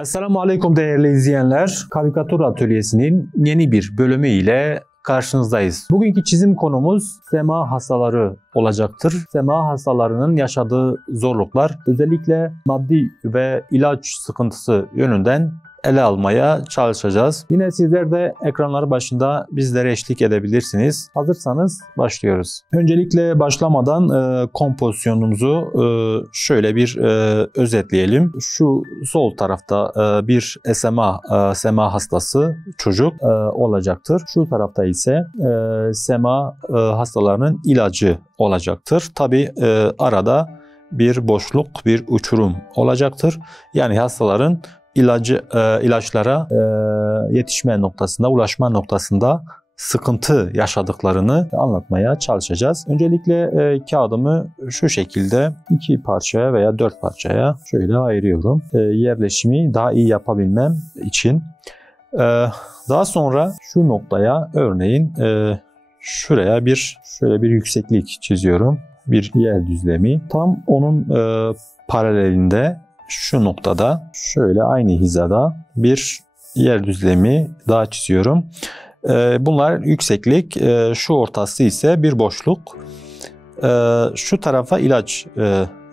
Esselamu Aleyküm değerli izleyenler. Karikatür Atölyesi'nin yeni bir bölümü ile karşınızdayız. Bugünkü çizim konumuz SMA hastaları olacaktır. SMA hastalarının yaşadığı zorluklar özellikle maddi ve ilaç sıkıntısı yönünden ele almaya çalışacağız. Yine sizler de ekranları başında bizlere eşlik edebilirsiniz. Hazırsanız başlıyoruz. Öncelikle başlamadan kompozisyonumuzu şöyle bir özetleyelim. Şu sol tarafta bir SMA hastası çocuk olacaktır. Şu tarafta ise SMA hastalarının ilacı olacaktır. Tabi arada bir boşluk, bir uçurum olacaktır. Yani hastaların ilaçlara yetişme noktasında, ulaşma noktasında sıkıntı yaşadıklarını anlatmaya çalışacağız. Öncelikle kağıdımı şu şekilde 2 parçaya veya 4 parçaya şöyle ayırıyorum. Yerleşimi daha iyi yapabilmem için. Daha sonra şu noktaya örneğin şuraya şöyle bir yükseklik çiziyorum. Bir yer düzlemi. Tam onun paralelinde şu noktada şöyle aynı hizada bir yer düzlemi daha çiziyorum. Bunlar yükseklik, şu ortası ise bir boşluk. Şu tarafa ilaç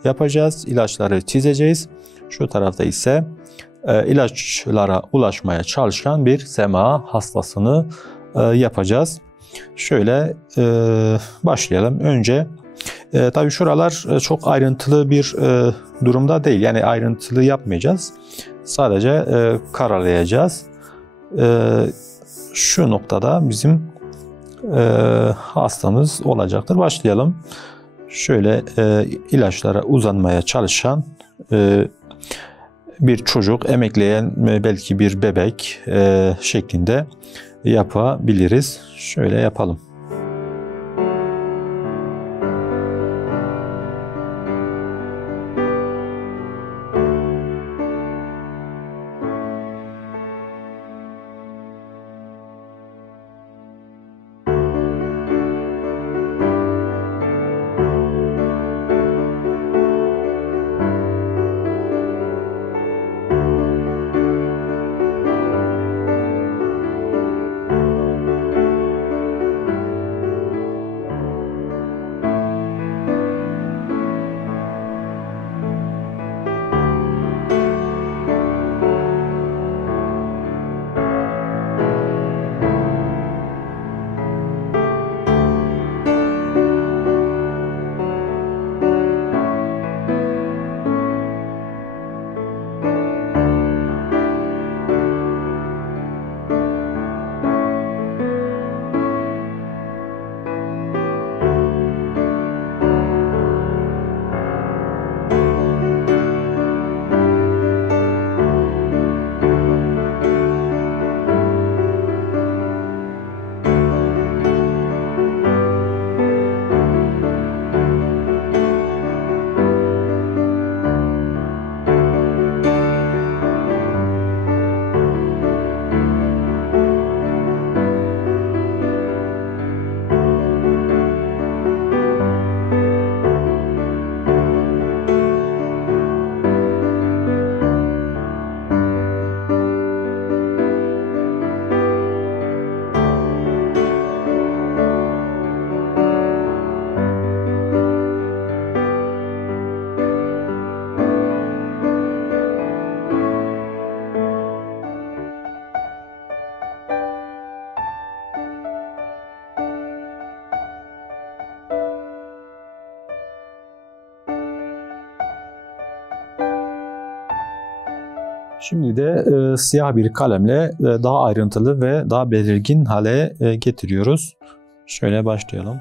yapacağız, ilaçları çizeceğiz. Şu tarafta ise ilaçlara ulaşmaya çalışan bir SMA hastasını yapacağız. Şöyle başlayalım. Önce tabii şuralar çok ayrıntılı bir durumda değil. Yani ayrıntılı yapmayacağız. Sadece karalayacağız. Şu noktada bizim hastamız olacaktır. Başlayalım. Şöyle ilaçlara uzanmaya çalışan bir çocuk, emekleyen belki bir bebek şeklinde yapabiliriz. Şöyle yapalım. Şimdi de siyah bir kalemle daha ayrıntılı ve daha belirgin hale getiriyoruz. Şöyle başlayalım.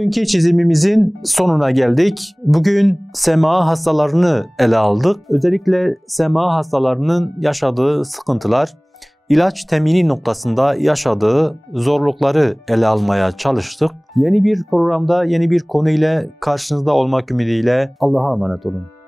Bugünkü çizimimizin sonuna geldik. Bugün SMA hastalarını ele aldık. Özellikle SMA hastalarının yaşadığı sıkıntılar, ilaç temini noktasında yaşadığı zorlukları ele almaya çalıştık. Yeni bir programda yeni bir konu ile karşınızda olmak ümidiyle Allah'a emanet olun.